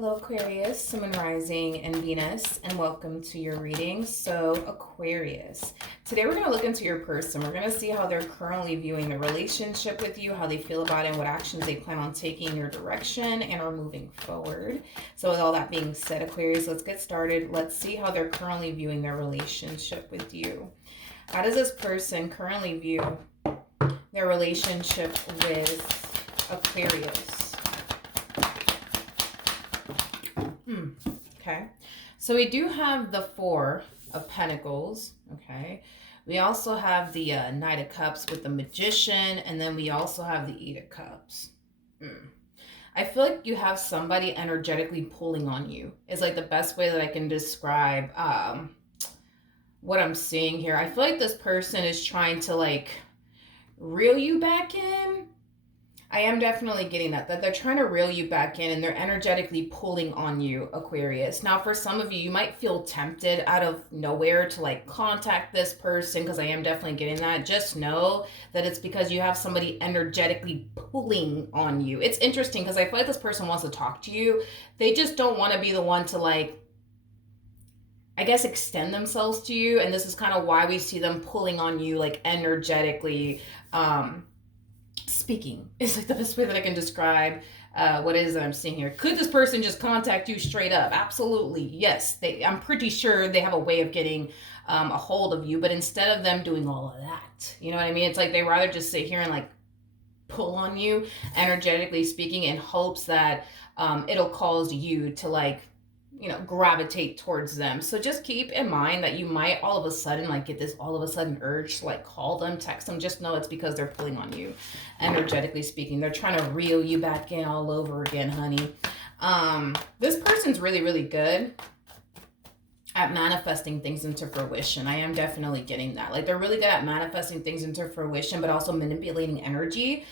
Hello Aquarius, Sun, Moon, Rising, and Venus, and welcome to your reading. So Aquarius, today we're going to look into your person. We're going to see how they're currently viewing the relationship with you, how they feel about it, and what actions they plan on taking in your direction and are moving forward. So with all that being said, Aquarius, let's get started. Let's see how they're currently viewing their relationship with you. How does this person currently view their relationship with Aquarius? Okay, so we do have the Four of Pentacles. Okay, we also have the Knight of Cups with the Magician, and then we also have the Eight of Cups. I feel like you have somebody energetically pulling on you. Is like the best way that I can describe what I'm seeing here. I feel like this person is trying to like reel you back in. I am definitely getting that they're trying to reel you back in and they're energetically pulling on you, Aquarius. Now, for some of you, you might feel tempted out of nowhere to like contact this person because I am definitely getting that. Just know that it's because you have somebody energetically pulling on you. It's interesting because I feel like this person wants to talk to you. They just don't want to be the one to like, I guess, extend themselves to you. And this is kind of why we see them pulling on you like energetically. Speaking is like the best way that I can describe what it is that I'm seeing here. Could this person just contact you straight up? Absolutely, yes. I'm pretty sure they have a way of getting a hold of you, but instead of them doing all of that, you know what I mean? It's like they rather just sit here and like pull on you, energetically speaking, in hopes that it'll cause you to like, you know, gravitate towards them. So just keep in mind that you might all of a sudden like get this all of a sudden urge to like call them, text them. Just know it's because they're pulling on you, energetically speaking. They're trying to reel you back in all over again, honey. This person's really, really good at manifesting things into fruition. I am definitely getting that. Like they're really good at manifesting things into fruition, but also manipulating energy.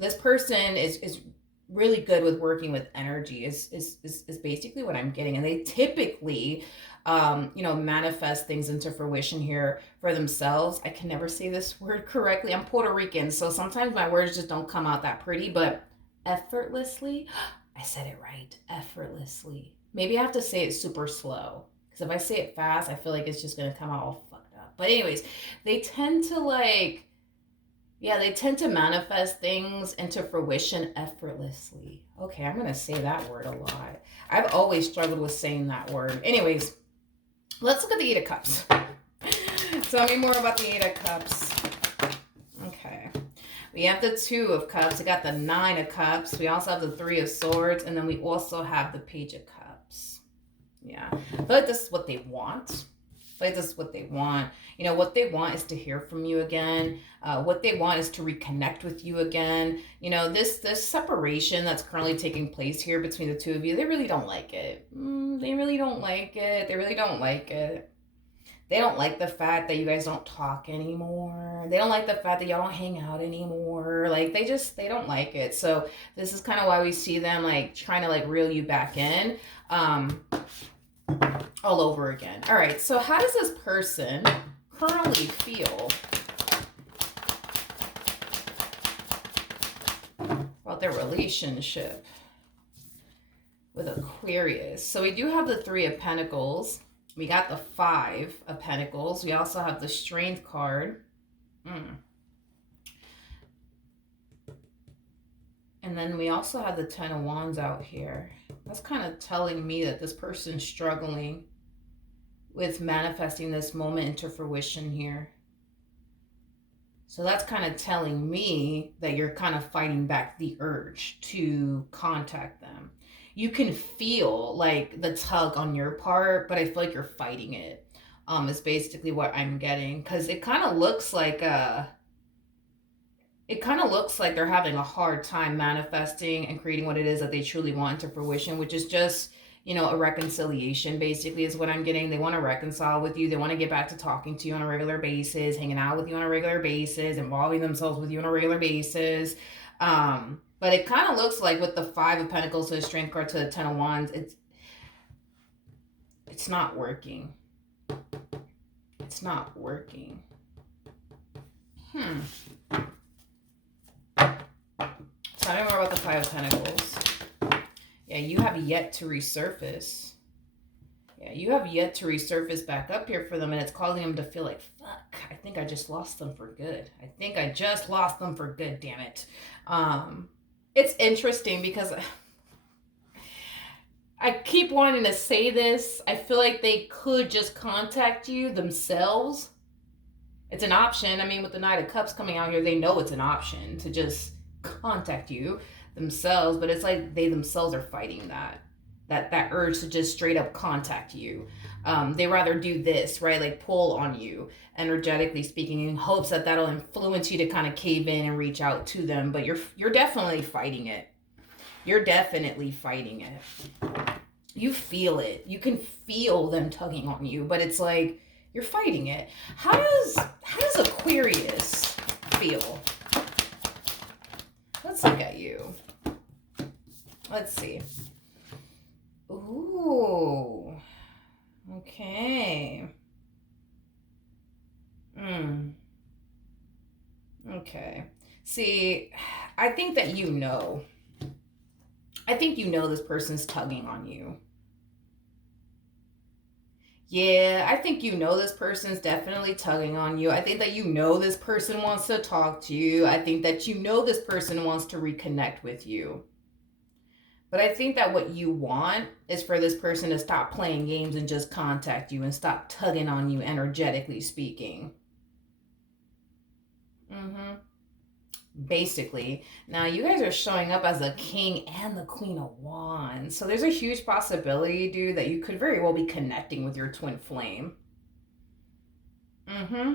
This person is really good with working with energy is basically what I'm getting. And they typically, you know, manifest things into fruition here for themselves. I can never say this word correctly. I'm Puerto Rican, so sometimes my words just don't come out that pretty, but effortlessly, I said it right, effortlessly. Maybe I have to say it super slow, because if I say it fast, I feel like it's just going to come out all fucked up. But anyways, they tend to like, yeah, they tend to manifest things into fruition effortlessly. Okay, I'm going to say that word a lot. I've always struggled with saying that word. Anyways, let's look at the Eight of Cups. Tell me more about the Eight of Cups. Okay. We have the Two of Cups. We got the Nine of Cups. We also have the Three of Swords. And then we also have the Page of Cups. Yeah. I feel like this is what they want. Like this is what they want. You know, what they want is to hear from you again. What they want is to reconnect with you again. You know, this separation that's currently taking place here between the two of you, they really don't like it. They really don't like it. They really don't like it. They don't like the fact that you guys don't talk anymore. They don't like the fact that y'all don't hang out anymore. Like they don't like it. So this is kind of why we see them like trying to like reel you back in. All over again. All right, so how does this person currently feel about their relationship with Aquarius? So we do have the Three of Pentacles. We got the Five of Pentacles. We also have the Strength card. And then we also have the Ten of Wands out here. That's kind of telling me that this person's struggling with manifesting this moment into fruition here. So that's kind of telling me that you're kind of fighting back the urge to contact them. You can feel like the tug on your part, but I feel like you're fighting it. Is basically what I'm getting, because it kind of looks like they're having a hard time manifesting and creating what it is that they truly want into fruition, which is just, you know, a reconciliation basically is what I'm getting. They want to reconcile with you. They want to get back to talking to you on a regular basis, hanging out with you on a regular basis, involving themselves with you on a regular basis. But it kind of looks like with the Five of Pentacles to the Strength card to the Ten of Wands, it's not working. It's not working. Tell me more about the Five of Pentacles. Yeah, you have yet to resurface. Yeah, you have yet to resurface back up here for them, and it's causing them to feel like, fuck, I think I just lost them for good. I think I just lost them for good, damn it. Um, it's interesting because I keep wanting to say this. I feel like they could just contact you themselves. It's an option. I mean, with the Knight of Cups coming out here, they know it's an option to just contact you themselves, but it's like they themselves are fighting that urge to just straight up contact you. They rather do this, right? Like pull on you, energetically speaking, in hopes that that'll influence you to kind of cave in and reach out to them. But you're definitely fighting it. You're definitely fighting it. You feel it. You can feel them tugging on you, but it's like you're fighting it. How does Aquarius feel? Let's look at you. Let's see. Ooh. Okay. Okay. See, I think that you know. I think you know this person's tugging on you. Yeah, I think you know this person's definitely tugging on you. I think that you know this person wants to talk to you. I think that you know this person wants to reconnect with you. But I think that what you want is for this person to stop playing games and just contact you and stop tugging on you, energetically speaking. Mm-hmm. Basically. Now, you guys are showing up as the King and the Queen of Wands. So there's a huge possibility, dude, that you could very well be connecting with your twin flame. Mm-hmm.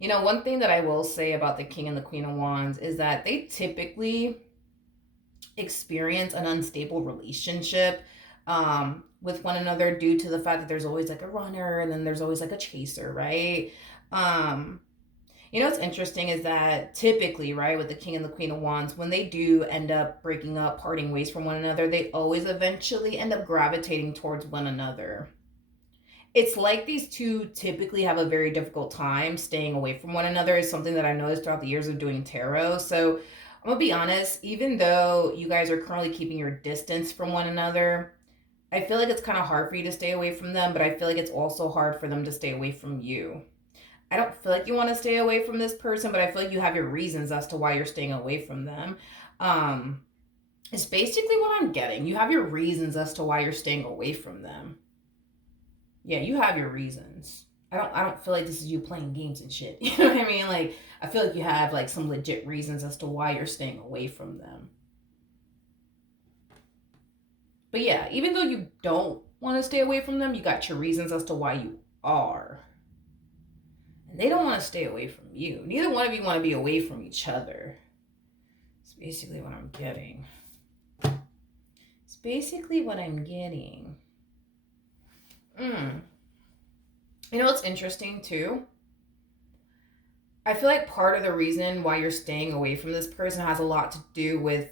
You know, one thing that I will say about the King and the Queen of Wands is that they typically experience an unstable relationship with one another due to the fact that there's always like a runner and then there's always like a chaser, right? You know what's interesting is that typically, right, with the King and the Queen of Wands, when they do end up breaking up, parting ways from one another, they always eventually end up gravitating towards one another. It's like these two typically have a very difficult time staying away from one another. Is something that I noticed throughout the years of doing tarot. So I'm gonna be honest, even though you guys are currently keeping your distance from one another, I feel like it's kind of hard for you to stay away from them, but I feel like it's also hard for them to stay away from you. I don't feel like you want to stay away from this person, but I feel like you have your reasons as to why you're staying away from them. It's basically what I'm getting. You have your reasons as to why you're staying away from them. Yeah, you have your reasons. I don't feel like this is you playing games and shit. You know what I mean? Like, I feel like you have like some legit reasons as to why you're staying away from them. But yeah, even though you don't want to stay away from them, you got your reasons as to why you are. And they don't want to stay away from you. Neither one of you want to be away from each other. It's basically what I'm getting. It's basically what I'm getting. You know what's interesting too? I feel like part of the reason why you're staying away from this person has a lot to do with,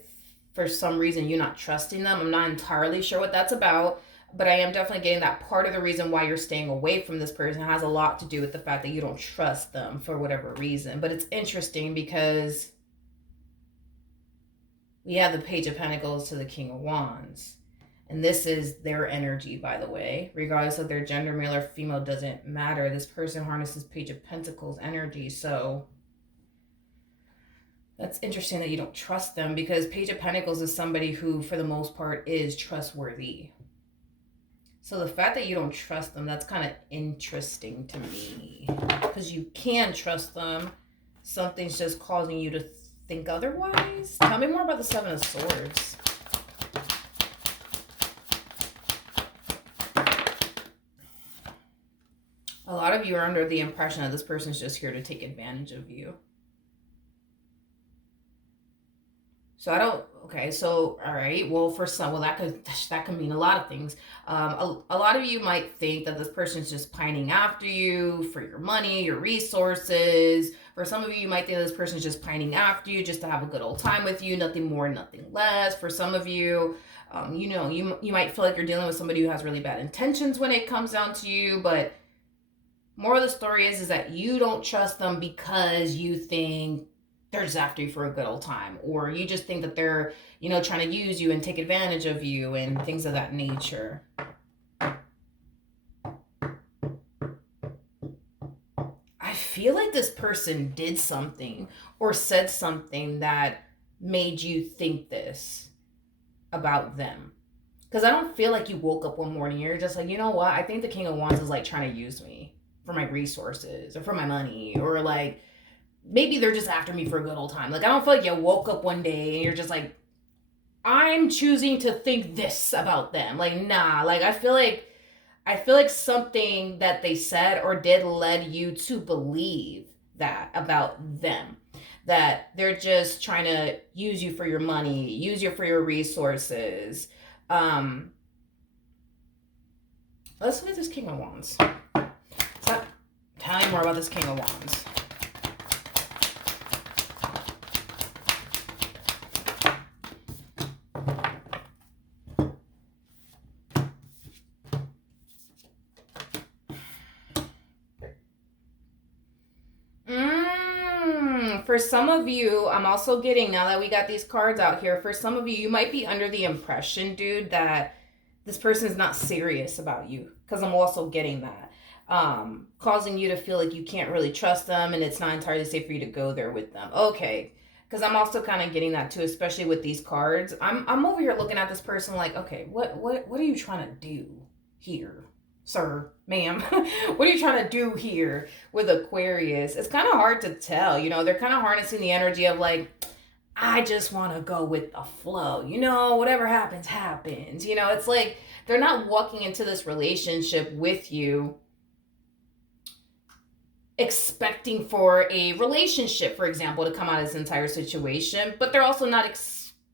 for some reason, you not trusting them. I'm not entirely sure what that's about, but I am definitely getting that part of the reason why you're staying away from this person has a lot to do with the fact that you don't trust them for whatever reason. But it's interesting because we have the Page of Pentacles to the King of Wands. And this is their energy, by the way. Regardless of their gender, male or female, doesn't matter. This person harnesses Page of Pentacles energy. So that's interesting that you don't trust them, because Page of Pentacles is somebody who, for the most part, is trustworthy. So the fact that you don't trust them, that's kind of interesting to me. Because you can trust them. Something's just causing you to think otherwise. Tell me more about the Seven of Swords. A lot of you are under the impression that this person is just here to take advantage of you. So I don't, okay, so, all right, well, for some, well, that could mean a lot of things. A lot of you might think that this person is just pining after you for your money, your resources. For some of you, you might think that this person is just pining after you just to have a good old time with you, nothing more, nothing less. For some of you, you know, you might feel like you're dealing with somebody who has really bad intentions when it comes down to you, but moral of the story is that you don't trust them because you think they're just after you for a good old time, or you just think that they're, trying to use you and take advantage of you and things of that nature. I feel like this person did something or said something that made you think this about them. Because I don't feel like you woke up one morning and you're just like, you know what? I think the King of Wands is like trying to use me for my resources or for my money, or like maybe they're just after me for a good old time. Like, I don't feel like you woke up one day and you're just like, I'm choosing to think this about them. Like, nah. Like, I feel like something that they said or did led you to believe that about them. That they're just trying to use you for your money, use you for your resources. Um, let's look at this King of Wands. So, tell me more about this King of Wands. For some of you, I'm also getting, now that we got these cards out here, for some of you, you might be under the impression, dude, that this person is not serious about you. Because I'm also getting that. Causing you to feel like you can't really trust them and it's not entirely safe for you to go there with them. Okay. Because I'm also kind of getting that too, especially with these cards. I'm over here looking at this person like, okay, what are you trying to do here? Sir, ma'am, what are you trying to do here with Aquarius? It's kind of hard to tell. They're kind of harnessing the energy of like, I just want to go with the flow. Whatever happens, happens. It's like they're not walking into this relationship with you expecting for a relationship, for example, to come out of this entire situation, but they're also not,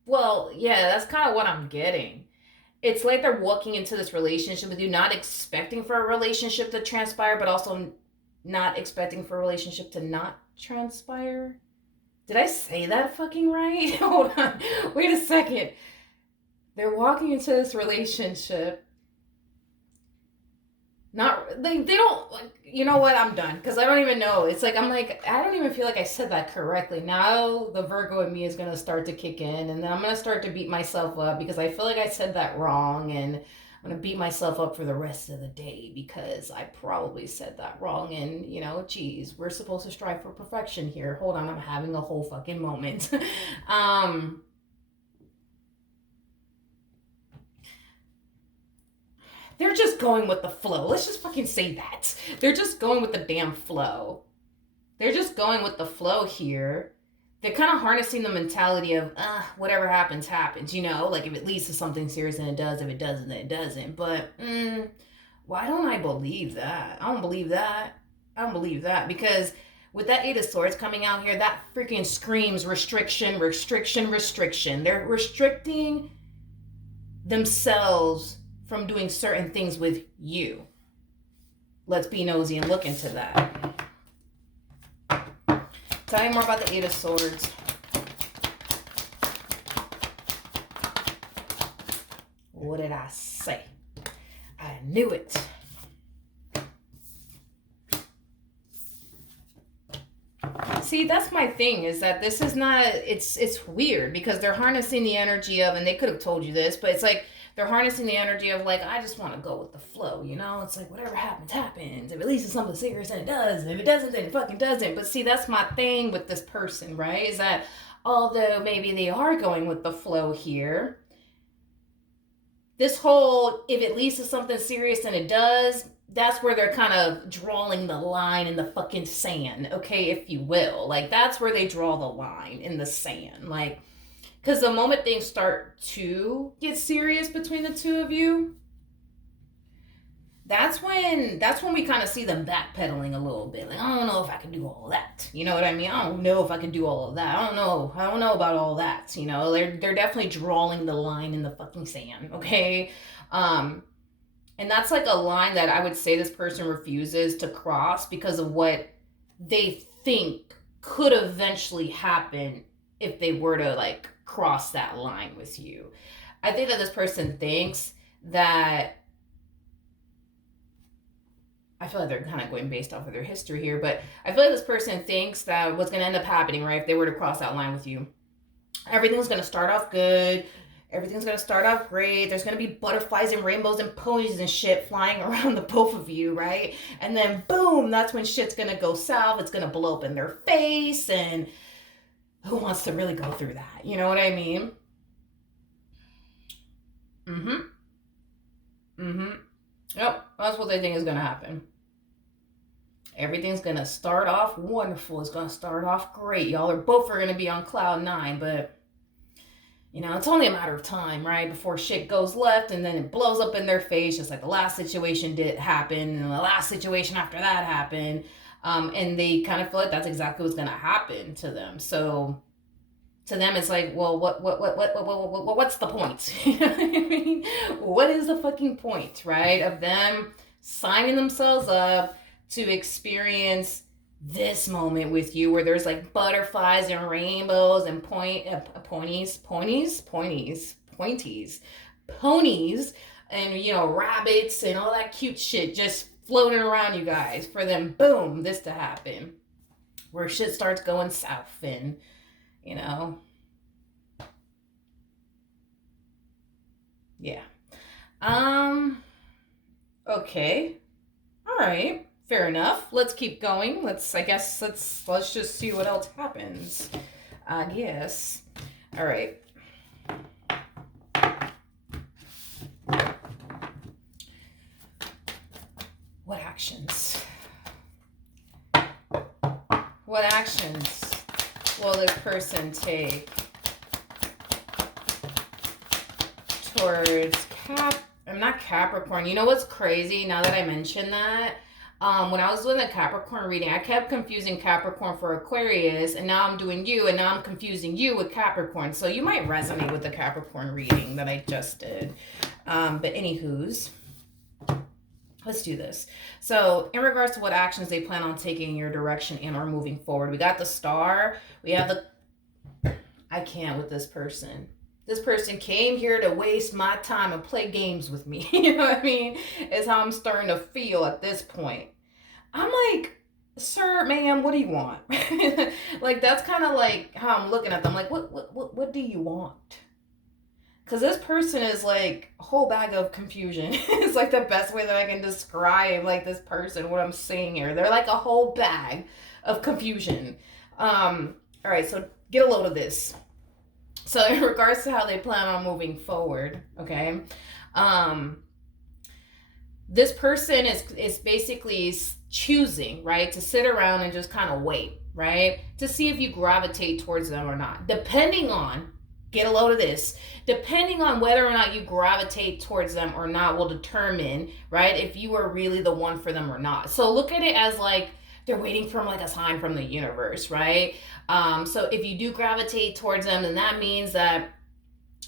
well, yeah, that's kind of what I'm getting. It's like they're walking into this relationship with you not expecting for a relationship to transpire, but also not expecting for a relationship to not transpire. Did I say that fucking right? Hold on. Wait a second. They're walking into this relationship. Not, they don't, you know what? I'm done. Because I don't even know. It's like, I don't even feel like I said that correctly. Now the Virgo in me is going to start to kick in. And then I'm going to start to beat myself up because I feel like I said that wrong. And I'm going to beat myself up for the rest of the day because I probably said that wrong. And, geez, we're supposed to strive for perfection here. Hold on. I'm having a whole fucking moment. They're just going with the flow. Let's just fucking say that. They're just going with the damn flow. They're just going with the flow here. They're kind of harnessing the mentality of, whatever happens, happens. Like if it leads to something serious, then it does. If it doesn't, then it doesn't. But, why don't I believe that? I don't believe that. Because with that Eight of Swords coming out here, that freaking screams restriction, restriction, restriction. They're restricting themselves from doing certain things with you. Let's be nosy and look into that. Tell me more about the Eight of Swords. What did I say? I knew it. See, that's my thing, is that this is not, it's weird because they're harnessing the energy of, and they could have told you this, but it's like, they're harnessing the energy of like, I just want to go with the flow, It's like, whatever happens, happens. If it leads to something serious, then it does. And if it doesn't, then it fucking doesn't. But see, that's my thing with this person, right? Is that although maybe they are going with the flow here, this whole, if it leads to something serious and it does, that's where they're kind of drawing the line in the fucking sand, okay, if you will. Like, that's where they draw the line in the sand. Like, because the moment things start to get serious between the two of you, that's when we kind of see them backpedaling a little bit. Like, I don't know if I can do all of that. You know what I mean? I don't know if I can do all of that. I don't know about all that. They're definitely drawing the line in the fucking sand, okay? And that's like a line that I would say this person refuses to cross because of what they think could eventually happen if they were to like cross that line with you. I think that this person thinks that I feel like they're kind of going based off of their history here, but I feel like this person thinks that what's going to end up happening, right, if they were to cross that line with you, everything's going to start off good. Everything's going to start off great. There's going to be butterflies and rainbows and ponies and shit flying around the both of you, right? And then boom, that's when shit's going to go south. It's going to blow up in their face. And who wants to really go through that? You know what I mean? Yep, that's what they think is going to happen. Everything's going to start off wonderful. It's going to start off great. Y'all are both going to be on cloud nine, but you know, it's only a matter of time, right? Before shit goes left and then it blows up in their face, just like the last situation did happen and the last situation after that happened. And they kind of feel like that's exactly what's going to happen to them. So to them, it's like, well, what's the point? You know what I mean? What is the fucking point, right? Of them signing themselves up to experience this moment with you where there's like butterflies and rainbows and ponies and, you know, rabbits and all that cute shit just floating around you guys for them, boom, this to happen where shit starts going south and, you know, yeah. Okay. All right. Fair enough. Let's keep going. Let's just see what else happens. I guess. All right. What actions? What actions will the person take towards I'm not Capricorn. You know what's crazy now that I mention that? When I was doing the Capricorn reading, I kept confusing Capricorn for Aquarius, and now I'm doing you, and now I'm confusing you with Capricorn. So you might resonate with the Capricorn reading that I just did. But anywho's, let's do this. So in regards to what actions they plan on taking in your direction and or moving forward, we got the Star. We have the... I can't with this person. This person came here to waste my time and play games with me. You know what I mean? Is how I'm starting to feel at this point. I'm like, sir, ma'am, what do you want? Like, that's kind of like how I'm looking at them. Like, what do you want? Because this person is like a whole bag of confusion. It's like the best way that I can describe like this person, what I'm seeing here. They're like a whole bag of confusion. All right, so get a load of this. So in regards to how they plan on moving forward, okay, this person is basically choosing, right, to sit around and just kind of wait, right, to see if you gravitate towards them or not. Depending on, get a load of this, depending on whether or not you gravitate towards them or not will determine, right, if you are really the one for them or not. So look at it as like they're waiting for like a sign from the universe, right? So if you do gravitate towards them, then that means that,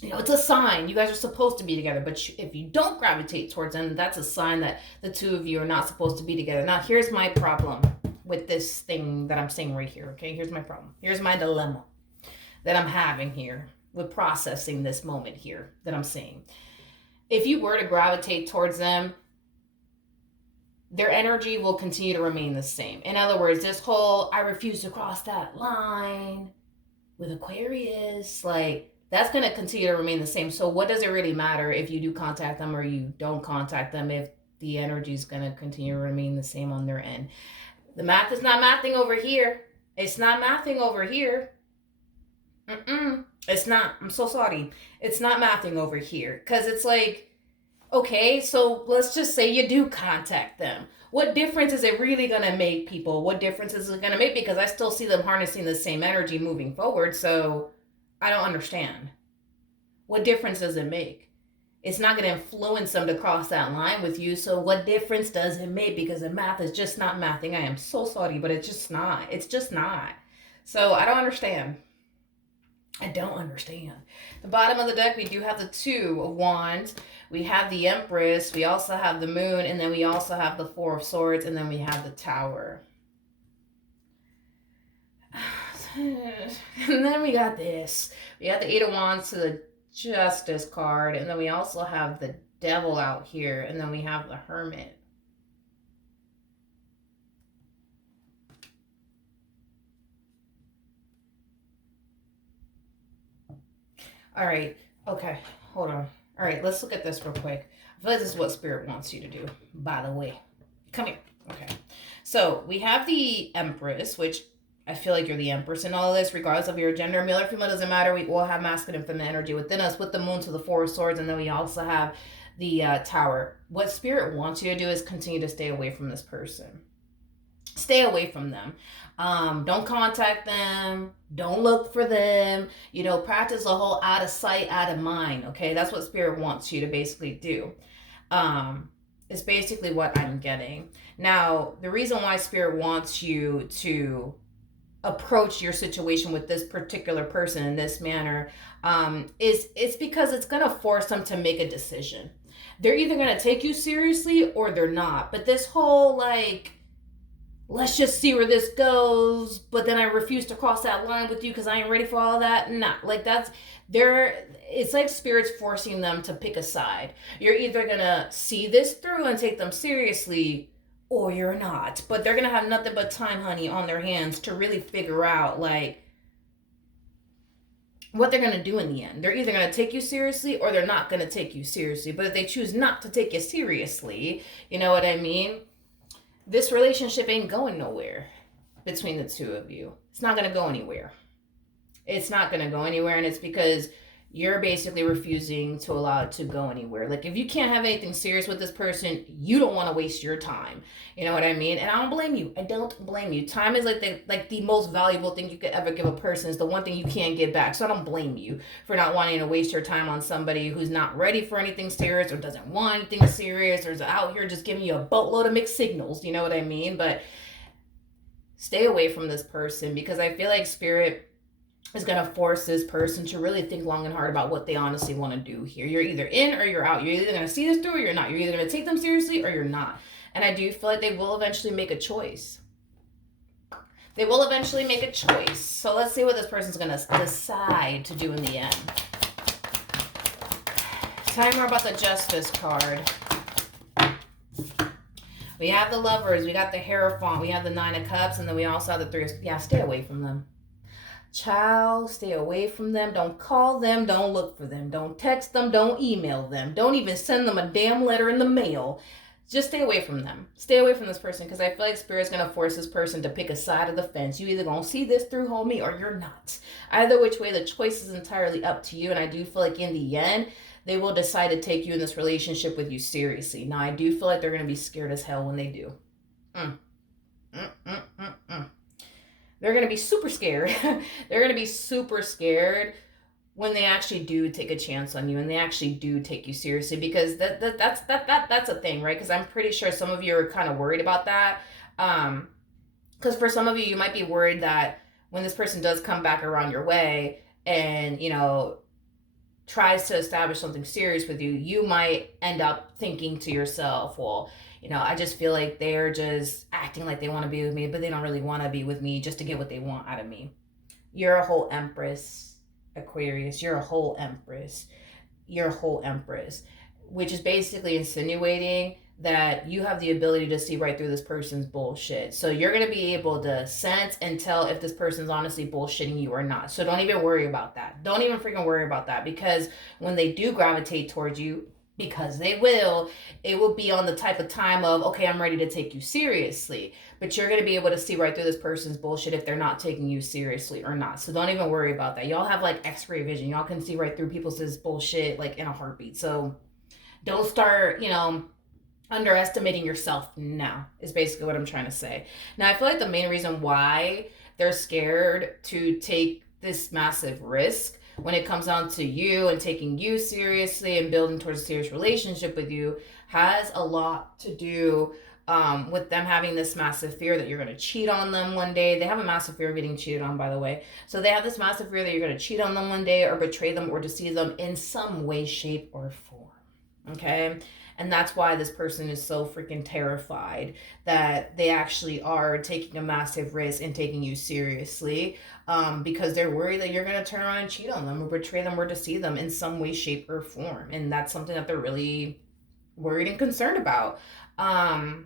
you know, it's a sign. You guys are supposed to be together. But if you don't gravitate towards them, that's a sign that the two of you are not supposed to be together. Now, here's my problem with this thing that I'm saying right here, okay? Here's my problem. Here's my dilemma that I'm having here with processing this moment here that I'm saying. If you were to gravitate towards them, their energy will continue to remain the same. In other words, this whole, I refuse to cross that line with Aquarius, like, that's going to continue to remain the same. So what does it really matter if you do contact them or you don't contact them if the energy is going to continue to remain the same on their end? The math is not mathing over here. It's not mathing over here. It's not. I'm so sorry. It's not mathing over here. Because it's like, okay, so let's just say you do contact them. What difference is it really going to make, people? What difference is it going to make? Because I still see them harnessing the same energy moving forward. So I don't understand. What difference does it make? It's not going to influence them to cross that line with you. So what difference does it make? Because the math is just not mathing. I am so sorry, but it's just not. It's just not. So I don't understand. I don't understand. The bottom of the deck, we do have the Two of Wands. We have the Empress. We also have the Moon. And then we also have the Four of Swords. And then we have the Tower. And then we got this. We got the Eight of Wands to the Justice card. And then we also have the Devil out here. And then we have the Hermit. All right. Okay. Hold on. All right. Let's look at this real quick. I feel like this is what Spirit wants you to do, by the way. Come here. Okay. So we have the Empress, which I feel like you're the Empress in all of this, regardless of your gender, male or female, doesn't matter. We all have masculine and feminine energy within us with the moon to the Four of Swords. And then we also have the Tower. What Spirit wants you to do is continue to stay away from this person. Stay away from them. Don't contact them. Don't look for them. Practice a whole out of sight, out of mind. Okay, that's what Spirit wants you to basically do. Is basically what I'm getting. Now, the reason why Spirit wants you to approach your situation with this particular person in this manner is it's because it's going to force them to make a decision. They're either going to take you seriously or they're not. But this whole like, let's just see where this goes, but then I refuse to cross that line with you because I ain't ready for all that. Nah, like that's it's like Spirit's forcing them to pick a side. You're either gonna see this through and take them seriously, or you're not. But they're gonna have nothing but time, honey, on their hands to really figure out like what they're gonna do in the end. They're either gonna take you seriously or they're not gonna take you seriously. But if they choose not to take you seriously, you know what I mean? This relationship ain't going nowhere between the two of you. It's not going to go anywhere. It's not going to go anywhere, and it's because you're basically refusing to allow it to go anywhere. Like, if you can't have anything serious with this person, you don't want to waste your time. You know what I mean? And I don't blame you. I don't blame you. Time is like the most valuable thing you could ever give a person. Is the one thing you can't get back. So I don't blame you for not wanting to waste your time on somebody who's not ready for anything serious or doesn't want anything serious or is out here just giving you a boatload of mixed signals. You know what I mean? But stay away from this person, because I feel like Spirit is going to force this person to really think long and hard about what they honestly want to do here. You're either in or you're out. You're either going to see this through or you're not. You're either going to take them seriously or you're not. And I do feel like they will eventually make a choice. They will eventually make a choice. So let's see what this person's going to decide to do in the end. Tell me more about the Justice card. We have the Lovers. We got the Hierophant. We have the Nine of Cups. And then we also have the Three of... Yeah, stay away from them. Child, stay away from them. Don't call them. Don't look for them. Don't text them. Don't email them. Don't even send them a damn letter in the mail. Just stay away from them. Stay away from this person, because I feel like Spirit's going to force this person to pick a side of the fence. You either going to see this through, homie, or you're not. Either which way, the choice is entirely up to you. And I do feel like in the end, they will decide to take you in this relationship with you seriously. Now, I do feel like they're going to be scared as hell when they do. They're going to be super scared. They're going to be super scared when they actually do take a chance on you and they actually do take you seriously, because that's a thing, right? Because I'm pretty sure some of you are kind of worried about that. Because for some of you, you might be worried that when this person does come back around your way and, tries to establish something serious with you, you might end up thinking to yourself, well, I just feel like they're just acting like they want to be with me, but they don't really want to be with me just to get what they want out of me. You're a whole Empress, Aquarius. You're a whole Empress. You're a whole Empress, which is basically insinuating that you have the ability to see right through this person's bullshit. So you're going to be able to sense and tell if this person's honestly bullshitting you or not. So don't even worry about that. Don't even freaking worry about that, because when they do gravitate towards you, because they will, it will be on the type of time of, okay, I'm ready to take you seriously. But you're going to be able to see right through this person's bullshit if they're not taking you seriously or not. So don't even worry about that. Y'all have like X-ray vision. Y'all can see right through people's bullshit like in a heartbeat. So don't start, underestimating yourself now, is basically what I'm trying to say. Now, I feel like the main reason why they're scared to take this massive risk when it comes down to you and taking you seriously and building towards a serious relationship with you has a lot to do with them having this massive fear that you're going to cheat on them one day. They have a massive fear of getting cheated on, by the way. So they have this massive fear that you're going to cheat on them one day or betray them or deceive them in some way, shape, or form. Okay? And that's why this person is so freaking terrified that they actually are taking a massive risk and taking you seriously, because they're worried that you're going to turn around and cheat on them or betray them or deceive them in some way, shape, or form. And that's something that they're really worried and concerned about. I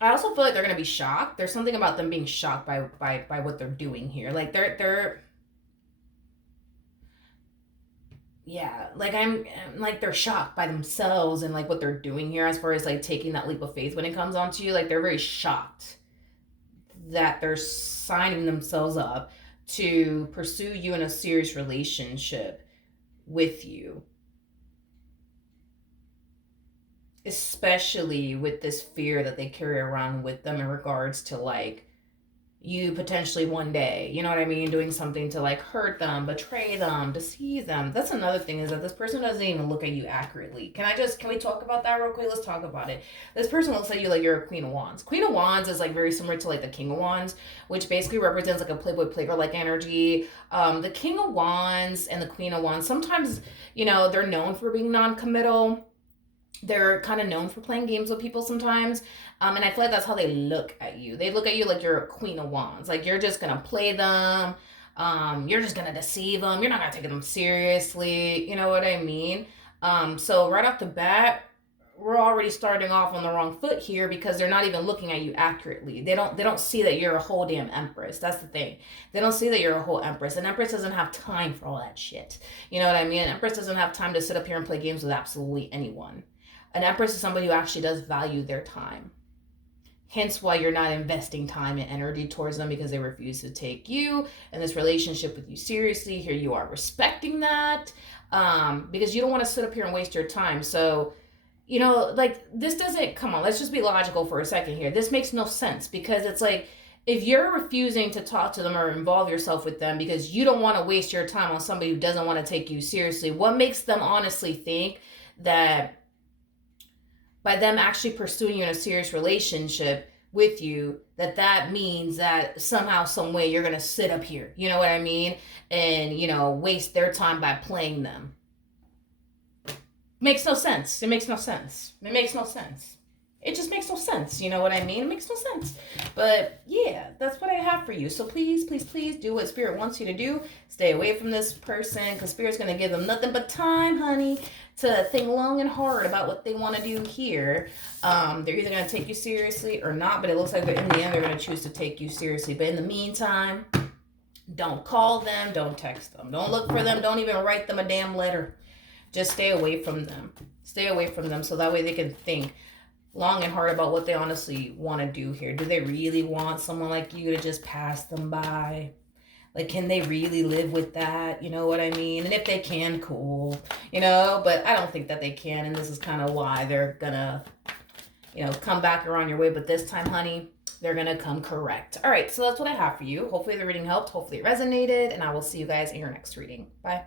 also feel like they're going to be shocked. There's something about them being shocked by what they're doing here. Like they're yeah, like like they're shocked by themselves and like what they're doing here as far as like taking that leap of faith when it comes onto you. Like they're very shocked that they're signing themselves up to pursue you in a serious relationship with you, especially with this fear that they carry around with them in regards to like you potentially one day, you know what I mean, doing something to like hurt them, betray them, deceive them. That's another thing, is that this person doesn't even look at you accurately. Can we talk about that real quick? Let's talk about it. This person looks at you like you're a Queen of Wands. Queen of Wands is like very similar to like the King of Wands, which basically represents like a Playboy Playgirl like energy. The King of Wands and the Queen of Wands, sometimes, they're known for being non-committal. They're kind of known for playing games with people sometimes. And I feel like that's how they look at you. They look at you like you're a Queen of Wands. Like you're just going to play them. You're just going to deceive them. You're not going to take them seriously. You know what I mean? So right off the bat, we're already starting off on the wrong foot here, because they're not even looking at you accurately. They don't see that you're a whole damn empress. That's the thing. They don't see that you're a whole empress. An empress doesn't have time for all that shit. You know what I mean? An empress doesn't have time to sit up here and play games with absolutely anyone. An empress is somebody who actually does value their time. Hence why you're not investing time and energy towards them, because they refuse to take you and this relationship with you seriously. Here you are respecting that, because you don't want to sit up here and waste your time. So, like this doesn't, come on, let's just be logical for a second here. This makes no sense, because it's like, if you're refusing to talk to them or involve yourself with them because you don't want to waste your time on somebody who doesn't want to take you seriously, what makes them honestly think that by them actually pursuing you in a serious relationship with you, that means that somehow, some way you're going to sit up here, you know what I mean? And, waste their time by playing them. Makes no sense. It makes no sense. It makes no sense. It just makes no sense. You know what I mean? It makes no sense. But yeah, that's what I have for you. So please, please, please do what Spirit wants you to do. Stay away from this person, because Spirit's going to give them nothing but time, honey, to think long and hard about what they want to do here. They're either going to take you seriously or not, but it looks like in the end they're going to choose to take you seriously. But in the meantime, don't call them, don't text them, don't look for them, don't even write them a damn letter. Just stay away from them. Stay away from them, so that way they can think long and hard about what they honestly want to do here. Do they really want someone like you to just pass them by? Like, can they really live with that? You know what I mean? And if they can, cool. But I don't think that they can. And this is kind of why they're going to, come back around your way. But this time, honey, they're going to come correct. All right, so that's what I have for you. Hopefully the reading helped. Hopefully it resonated. And I will see you guys in your next reading. Bye.